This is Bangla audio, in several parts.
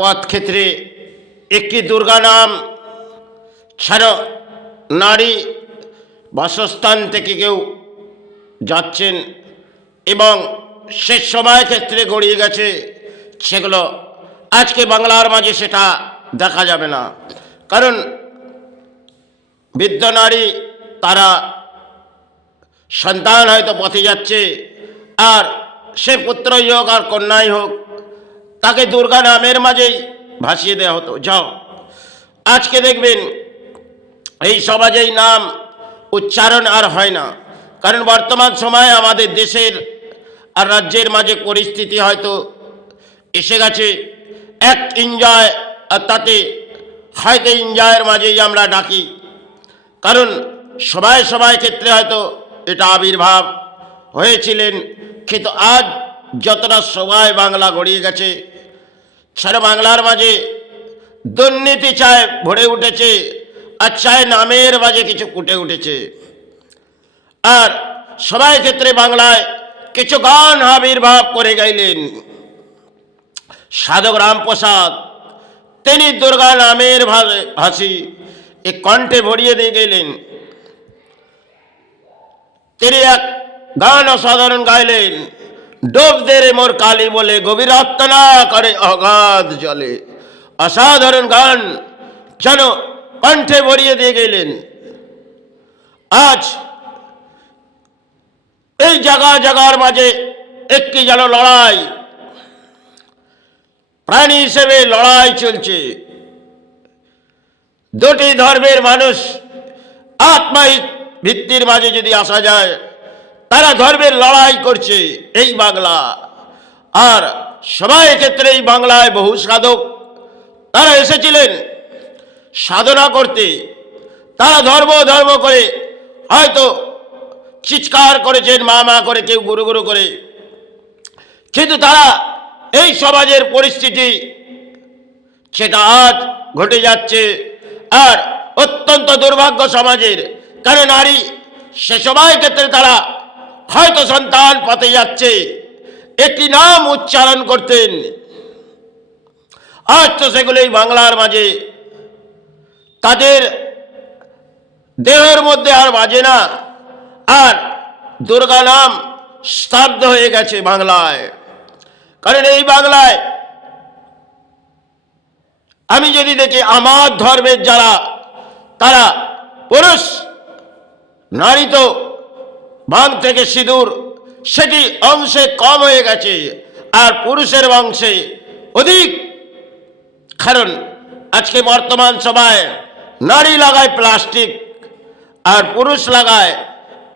পথ ক্ষেত্রে একটি দুর্গা নাম ছাড়া নারী বাসস্থান থেকে কেউ যাচ্ছেন এবং শেষ সময় ক্ষেত্রে গড়িয়ে গেছে, সেগুলো আজকে বাংলার মাঝে সেটা দেখা যাবে না। কারণ বৃদ্ধ নারী তারা সন্তান হয়তো পথে যাচ্ছে, আর সে পুত্রই হোক আর কন্যাই হোক, তাকে দুর্গা নামের মাঝেই ভাসিয়ে দেওয়া হতো। যাও, আজকে দেখবেন এই সমাজেই নাম উচ্চারণ আর হয় না। কারণ বর্তমান সময়ে আমাদের দেশের আর রাজ্যের মাঝে পরিস্থিতি হয়তো এসে গেছে এক এনজয়, আর তাতে হয়তো এনজয়ের মাঝেই আমরা ডাকি। কারণ সবাই সবাই ক্ষেত্রে হয়তো এটা আবির্ভাব হয়েছিলেন, কিন্তু আজ যতটা সবাই বাংলা গড়িয়ে গেছে, সারা বাংলার মাঝে দুর্নীতি চায় ভরে উঠেছে, আর চায় নামের মাঝে কিছু ফুটে উঠেছে। আর সবাই ক্ষেত্রে বাংলায় কিছু গান আবির্ভাব করে গাইলেন। সাধক রামপ্রসাদ তিনি দুর্গা নামের ভাষী এ কণ্ঠে ভরিয়ে দিয়ে গেলেন। তিনি এক গান অসাধারণ গাইলেন, ডোব দে রে মোর কালী বলে গভীর আত্মনা করে অগাধ জলে। অসাধারণ গান যেন কণ্ঠে ভরিয়ে দিয়ে গেলেন। আজ এই জায়গা জায়গার মাঝে একটি যেন লড়াই, প্রাণী হিসেবে লড়াই চলছে। দুটি ধর্মের মানুষ আত্মা ভিত্তির মাঝে যদি আসা যায়, তারা ধর্মের লড়াই করছে এই বাংলা। আর সবাই ক্ষেত্রে এই বাংলায় বহু সাধক তারা এসেছিলেন সাধনা করতে। তারা ধর্ম ধর্ম করে হয়তো চিৎকার করেছেন মা মা করে, কেউ গুরু গুরু করে, কিন্তু তারা এই সমাজের পরিস্থিতি সেটা আজ ঘটে যাচ্ছে। আর অত্যন্ত দুর্ভাগ্য সমাজের, কারণ নারী সে সময় ক্ষেত্রে তারা হয়তো সন্তান পথে যাচ্ছে, একটি নাম উচ্চারণ করতেন। আজ তো সেগুলো এই বাংলার মাঝে তাদের দেহের মধ্যে আর বাজে না, আর দুর্গা নাম স্তব্ধ হয়ে গেছে বাংলায়। কারণ এই বাংলায় আমি যদি দেখি আমার ধর্মের যারা তারা পুরুষ, নারী তো বাং থেকে সিঁদুর সেটি অংশে কম হয়ে গেছে, আর পুরুষের অংশে অধিক। কারণ আজকে বর্তমান সময় নারী লাগায় প্লাস্টিক, আর পুরুষ লাগায়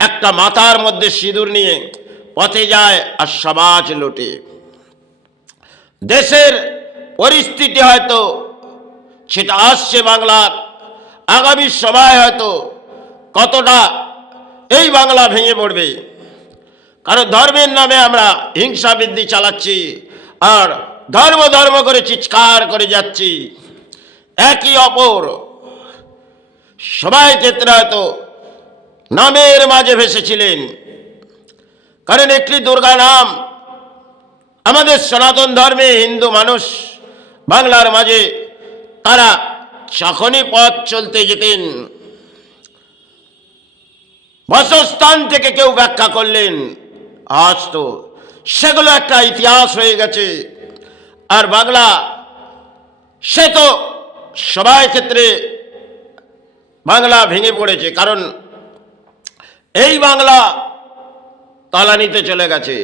একটা মাথার মধ্যে সিঁদুর নিয়ে পথে যায় আর সমাজ লুটে। দেশের পরিস্থিতি হয়তো সেটা আসছে বাংলার আগামী সময় হয়তো কতটা এই বাংলা ভেঙে পড়বে। কারণ ধর্মের নামে আমরা হিংসা বৃদ্ধি চালাচ্ছি, আর ধর্ম ধর্ম করে চিৎকার করে যাচ্ছি একই অপর। সবাই ক্ষেত্রে হয়তো নামের মাঝে ভেসেছিলেন। কারণ একটি দুর্গা নাম আমাদের সনাতন ধর্মে হিন্দু মানুষ বাংলার মাঝে তারা যখনই পথ চলতে যেতেন, বাসস্থান থেকে কেউ ব্যাখ্যা করলেন, আজ তো সেগুলো একটা ইতিহাস হয়ে গেছে। আর বাংলা সে তো সবাই ক্ষেত্রে বাংলা ভেঙে পড়েছে। কারণ এই বাংলা তলানিতে চলে গেছে,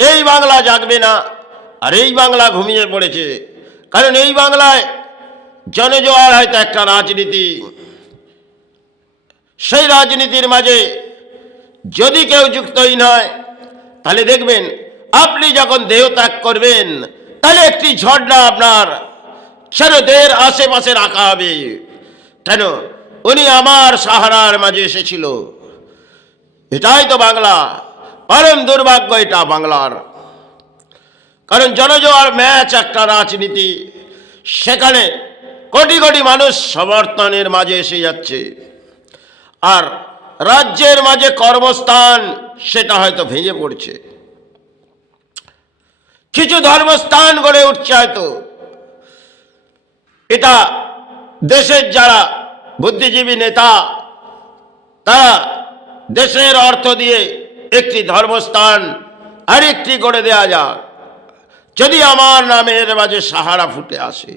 এই বাংলা জাগবে না, আর এই বাংলা ঘুমিয়ে পড়েছে। কারণ এই বাংলায় জনজোয়ার হয়তো একটা রাজনীতি, সেই রাজনীতির মাঝে যদি কেউ যুক্তই নয়, তাহলে দেখবেন আপনি যখন দেহ ত্যাগ করবেন, তাহলে একটি ঝর্ণা আপনার দেহের আশেপাশে রাখা হবে। কেন? উনি আমার সাহারার মাঝে এসেছিল। এটাই তো বাংলা। পরম দুর্ভাগ্য এটা বাংলার। কারণ জনজোয়ার ম্যাচ একটা রাজনীতি, সেখানে কোটি কোটি মানুষ সমর্থনের মাঝে এসে যাচ্ছে, আর রাজ্যের মাঝে কর্মস্থান সেটা হয়তো ভেঙে পড়ছে। কিছু ধর্মস্থান গড়ে উঠছে হয়তো, এটা দেশের যারা বুদ্ধিজীবী নেতা তারা দেশের অর্থ দিয়ে একটি ধর্মস্থান আরেকটি করে দেয়া যাক, যদি আমার নামের মাঝে সাহারা ফুটে আসে।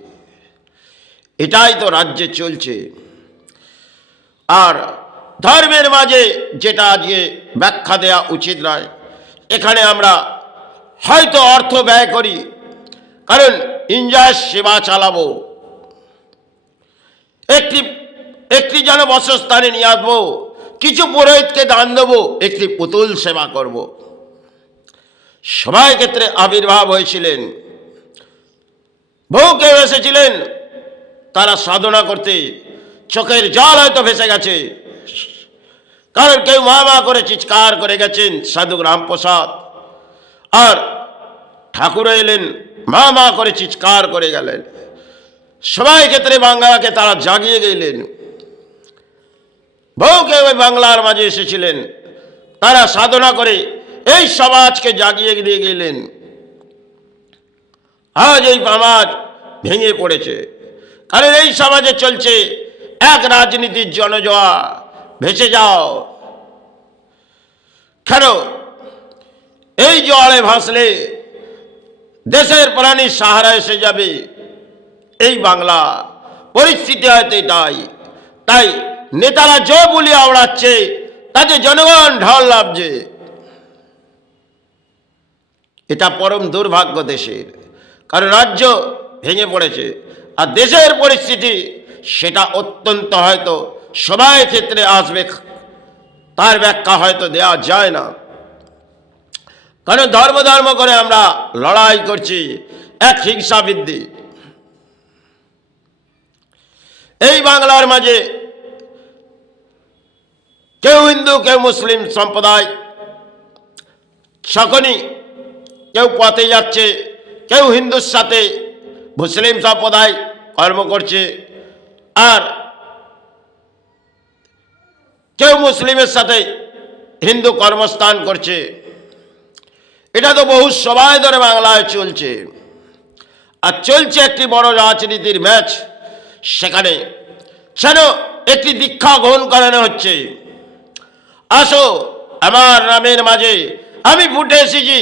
এটাই তো রাজ্যে চলছে। আর ধর্মের মাঝে যেটা আজকে ব্যাখ্যা দেওয়া উচিত নয়, এখানে আমরা হয়তো অর্থ ব্যয় করি, কারণ ইন্দ্রার সেবা চালাবো, একটি যেন বসস্থানে নিয়ে আসবো, কিছু পুরোহিতকে দান দেবো, একটি পুতুল সেবা করব। সবাই ক্ষেত্রে আবির্ভাব হয়েছিলেন, বহু কেউ এসেছিলেন তারা সাধনা করতে, চোখের জল হয়তো ভেসে গেছে, কারণ কেউ মা মা করে চিৎকার করে গেছেন সাধু রামপ্রসাদ, আর ঠাকুর এলেন মা মা করে চিৎকার করে গেলেন। সবাই ক্ষেত্রে বাংলাকে তারা জাগিয়ে গেলেন। বহু কেউ ওই বাংলার মাঝে এসেছিলেন, তারা সাধনা করে এই সমাজকে জাগিয়ে দিয়ে গেলেন। আজ এই সমাজ ভেঙে পড়েছে, কারণ এই সমাজে চলছে এক রাজনীতির জনজোয়া, ভেসে যাও। কেন? এই জোয়ারে ভাসলে দেশের প্রাণীর সাহারা এসে যাবে, এই বাংলা পরিস্থিতি হয়তো এটাই। তাই নেতারা জো বলি আওড়াচ্ছে, তাতে জনগণ ঢল লাভছে। এটা পরম দুর্ভাগ্য দেশের, কারণ রাজ্য ভেঙে পড়েছে। আর দেশের পরিস্থিতি সেটা অত্যন্ত হয়তো সবাই ক্ষেত্রে আসবে, তার ব্যাখ্যা হয়তো দেওয়া যায় না। কারণ ধর্ম ধর্ম করে আমরা লড়াই করছি, এক হিংসা বৃদ্ধি। এই বাংলার মাঝে কেউ হিন্দু কেউ মুসলিম সম্প্রদায়, সকলেই কেউ পথে যাচ্ছে, কেউ হিন্দুর সাথে মুসলিম সম্প্রদায় কর্ম করছে, আর কেউ মুসলিমের সাথে হিন্দু কর্মস্থান করছে। এটা তো বহু সময় ধরে বাংলায় চলছে, আর চলছে একটি বড় রাজনীতির ম্যাচ। সেখানে যেন একটি দীক্ষা গ্রহণ করানো হচ্ছে, আসো আমার নামের মাঝে আমি ফুটে এসেছি,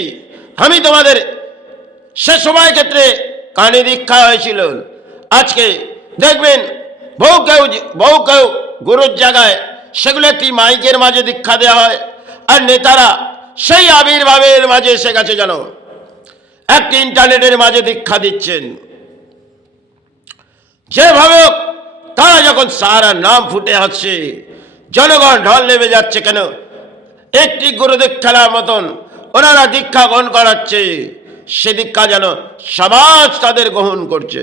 আমি তোমাদের। সে সময় ক্ষেত্রে কানে দীক্ষা হয়েছিল, আজকে দেখবেন বহু কেউ গুরুর জায়গায় সেগুলো একটি মাইকের মাঝে দীক্ষা দেওয়া হয়, আর নেতারা সেই আবির্ভাবের মাঝে এসে গেছে, যেন একটি ইন্টারনেটের মাঝে দীক্ষা দিচ্ছেন। যেভাবে তারা যখন সারা নাম ফুটে আসছে, জনগণ ঢল নেমে যাচ্ছে। কেন? একটি গুরু দীক্ষার মতন ওনারা দীক্ষা গ্রহণ করাচ্ছে, সে দীক্ষা যেন সমাজ তাদের গ্রহণ করছে।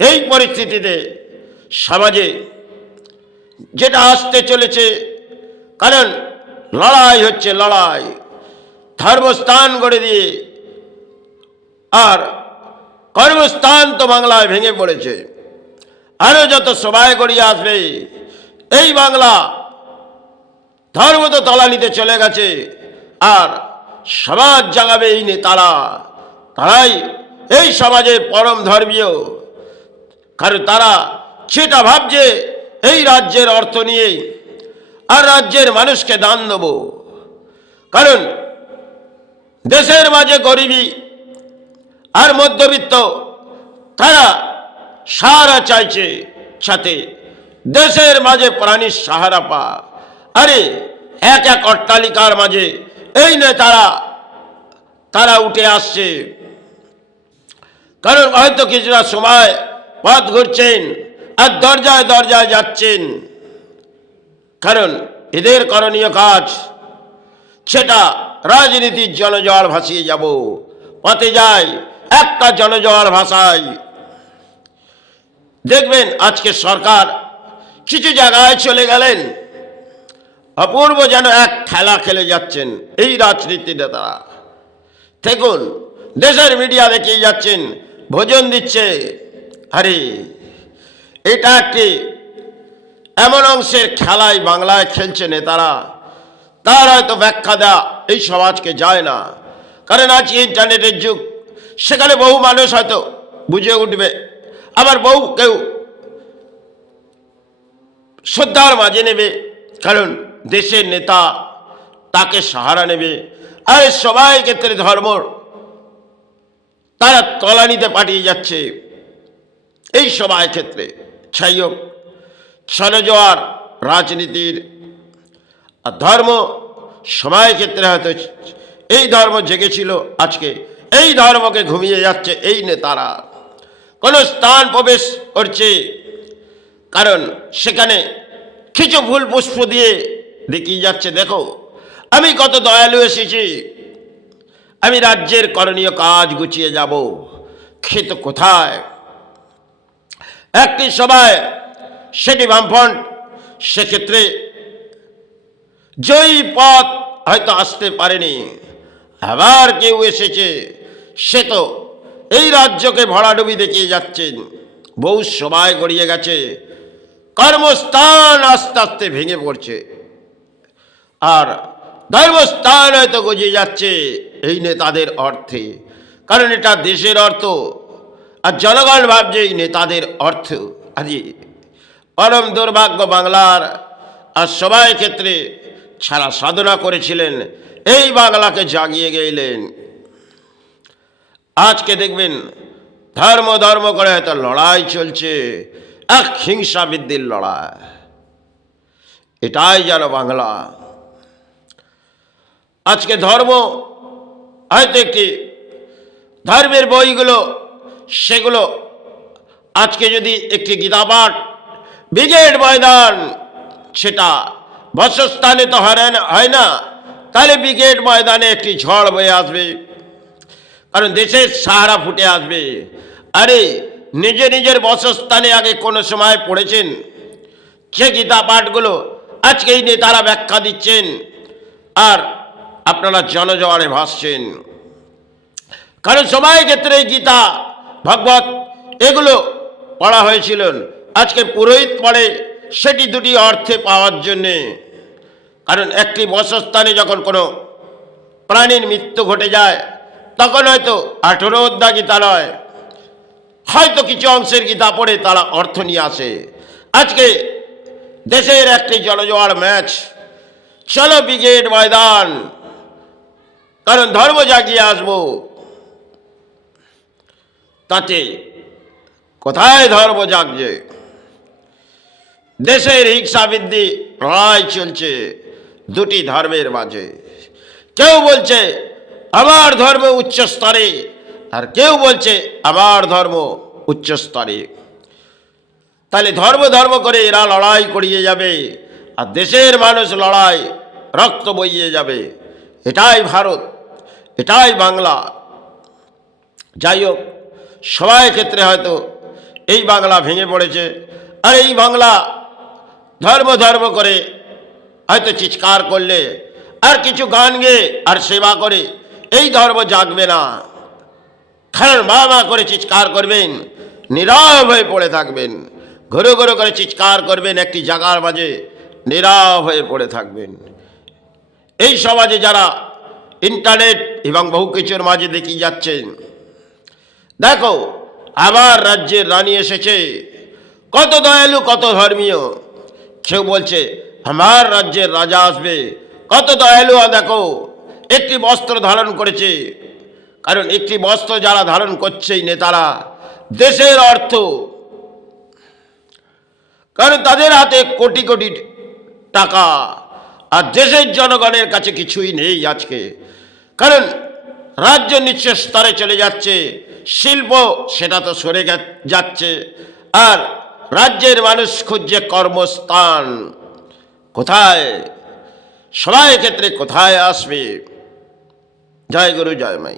এই পরিস্থিতিতে সমাজে যেটা আসতে চলেছে, কারণ লড়াই হচ্ছে, লড়াই ধর্মস্থান গড়ে দিয়ে, আর কর্মস্থান তো বাংলায় ভেঙে পড়েছে। আরো যত সবাই গড়িয়ে আসবে, এই বাংলা ধর্ম তো তলানিতে চলে গেছে, আর সমাজ জাগাবে এই নেতারা। তারাই এই সমাজের পরম ধর্মীয়, কারণ তারা সেটা ভাবছে এই রাজ্যের অর্থ নিয়ে আর রাজ্যের মানুষকে দান দেব। কারণ দেশের মাঝে গরিবী আর মধ্যবিত্ত তারা সাহারা চাইছে, সাথে দেশের মাঝে প্রাণীর সাহারা পা। আরে এক এক অট্টালিকার মাঝে এই নেতারা তারা উঠে আসছে, কারণ হয়তো কিছুটা সময় পথ ঘুরছেন আর দরজায় দরজায় যাচ্ছেন। কারণ এদের করণীয় কাজ সেটা রাজনীতির জনজোয়ার ভাসিয়ে যাব, পথে যায় একটা জনজোয়ার ভাষায়। দেখবেন আজকে সরকার কিছু জায়গায় চলে গেলেন, অপূর্ব যেন এক খেলা খেলে যাচ্ছেন এই রাজনীতি নেতারা। দেখুন দেশের মিডিয়া দেখেই যাচ্ছেন, ভোজন দিচ্ছে। আরে এটা একটি এমন অংশের খেলায় বাংলায় খেলছে নেতারা, তার হয়তো ব্যাখ্যা দেওয়া এই সমাজকে যায় না। কারণ আজ ইন্টারনেটের যুগ, সেখানে বহু মানুষ হয়তো বুঝে উঠবে, আবার বউ কেউ শ্রদ্ধার মাঝে নেবে, কারণ দেশের নেতা তাকে সাহারা নেবে। আর সবাই ক্ষেত্রে ধর্ম তারা তলানিতে পাঠিয়ে যাচ্ছে এই সবাই ক্ষেত্রে। যাই হোক, চলে যাওয়ার রাজনীতির আর ধর্ম সময় ক্ষেত্রে হয়তো এই ধর্ম জেগেছিল, আজকে এই ধর্মকে ঘুমিয়ে যাচ্ছে এই নেতারা। কোন স্থান প্রবেশ করছে, কারণ সেখানে কিছু ফুল পুষ্প দিয়ে দেখিয়ে যাচ্ছে, দেখো আমি কত দয়ালু এসেছি, আমি রাজ্যের করণীয় কাজ গুছিয়ে যাব। খেত কোথায়? একটি সভায় সেটি বামফ্রন্ট, সেক্ষেত্রে জয়ী পথ হয়তো আসতে পারেনি। আবার কেউ এসেছে, সে তো এই রাজ্যকে ভরাডুবি দেখিয়ে যাচ্ছেন। বহু সময় গড়িয়ে গেছে, কর্মস্থান আস্তে আস্তে ভেঙে পড়ছে, আর ধর্মস্থান হয়তো গজিয়ে যাচ্ছে এই নেতাদের অর্থে, কারণ এটা দেশের অর্থ। আর জনগণ ভাবছে এই নেতাদের অর্থ। আরে পরম দুর্ভাগ্য বাংলার, আর সবাই ক্ষেত্রে ছাড়া সাধনা করেছিলেন, এই বাংলাকে জাগিয়ে গেলেন। আজকে দেখবেন ধর্ম ধর্ম করে হয়তো লড়াই চলছে, এক হিংসা বৃদ্ধির লড়াই। এটাই যেন বাংলা। আজকে ধর্ম হয়তো একটি ধর্মের বইগুলো, সেগুলো আজকে যদি একটি গীতাপাঠ ব্রিগেড ময়দান, সেটা বসস্থানে তো হয় না, তাহলে ব্রিগেড ময়দানে একটি ঝড় বয়ে আসবে, কারণ দেশের সাহারা ফুটে আসবে। আরে নিজের বসস্থানে আগে কোনো সময় পড়েছেন সে গীতা পাঠগুলো? আজকে এই নেতারা ব্যাখ্যা দিচ্ছেন, আর আপনারা জনজোয়ারে ভাসছেন। কারণ সবাই ক্ষেত্রে গীতা, ভাগবত এগুলো পড়া হয়েছিল, আজকে পুরোহিত পড়ে সেটি দুটি অর্থে পাওয়ার জন্যে। কারণ একটি বসস্থানে যখন কোনো প্রাণীর মৃত্যু ঘটে যায়, তখন হয়তো 18 অধ্যায় গীতা নয়, হয়তো কিছু অংশের গীতা পড়ে তারা অর্থ নিয়ে আসে। আজকে দেশের একটি জনজোয়ার ম্যাচ, চলো ব্রিগেড ময়দান, কারণ ধর্ম জাগিয়ে আসবো। তাতে কোথায় ধর্ম জাগছে? দেশের হিংসা বৃদ্ধি লড়াই চলছে দুটি ধর্মের মাঝে। কেউ বলছে আমার ধর্ম উচ্চ স্তরে, আর কেউ বলছে আমার ধর্ম উচ্চ স্তরে। তাহলে ধর্ম ধর্ম করে এরা লড়াই করিয়ে যাবে, আর দেশের মানুষ লড়াই রক্ত বইয়ে যাবে। এটাই ভারত, এটাই বাংলা। যাই হোক, সবাই ক্ষেত্রে হয়তো এই বাংলা ভেঙে পড়েছে, আর এই বাংলা ধর্ম ধর্ম করে হয়তো চিৎকার করলে আর কিছু গান গেয়ে আর সেবা করে এই ধর্ম জাগবে না। কারণ মা করে চিৎকার করবেন, নীরব হয়ে পড়ে থাকবেন, ঘুরো ঘুরো করে চিৎকার করবেন একটি জায়গার মাঝে, নীরব হয়ে পড়ে থাকবেন। এই সমাজে যারা ইন্টারনেট এবং বহু কিছুর মাঝে দেখিয়ে যাচ্ছেন, দেখো আবার রাজ্যের রানী এসেছে, কত দয়ালু কত ধর্মীয়। কেউ বলছে আমার রাজ্যের রাজা আসবে, কত দয়ালু। দেখো একটি বস্ত্র ধারণ করেছে, কারণ একটি বস্ত্র যারা ধারণ করছে এই নেতারা, দেশের অর্থ, কারণ তাদের হাতে কোটি কোটি টাকা, আর দেশের জনগণের কাছে কিছুই নেই আজকে। কারণ রাজ্য নিচ্ছ স্তরে চলে যাচ্ছে, শিল্প সেটা তো সরে যাচ্ছে, আর রাজ্যের মানুষ খুঁজছে কর্মস্থান। কোথায়? সবাই ক্ষেত্রে কোথায় আসবে? জয় গুরু, জয় মাই।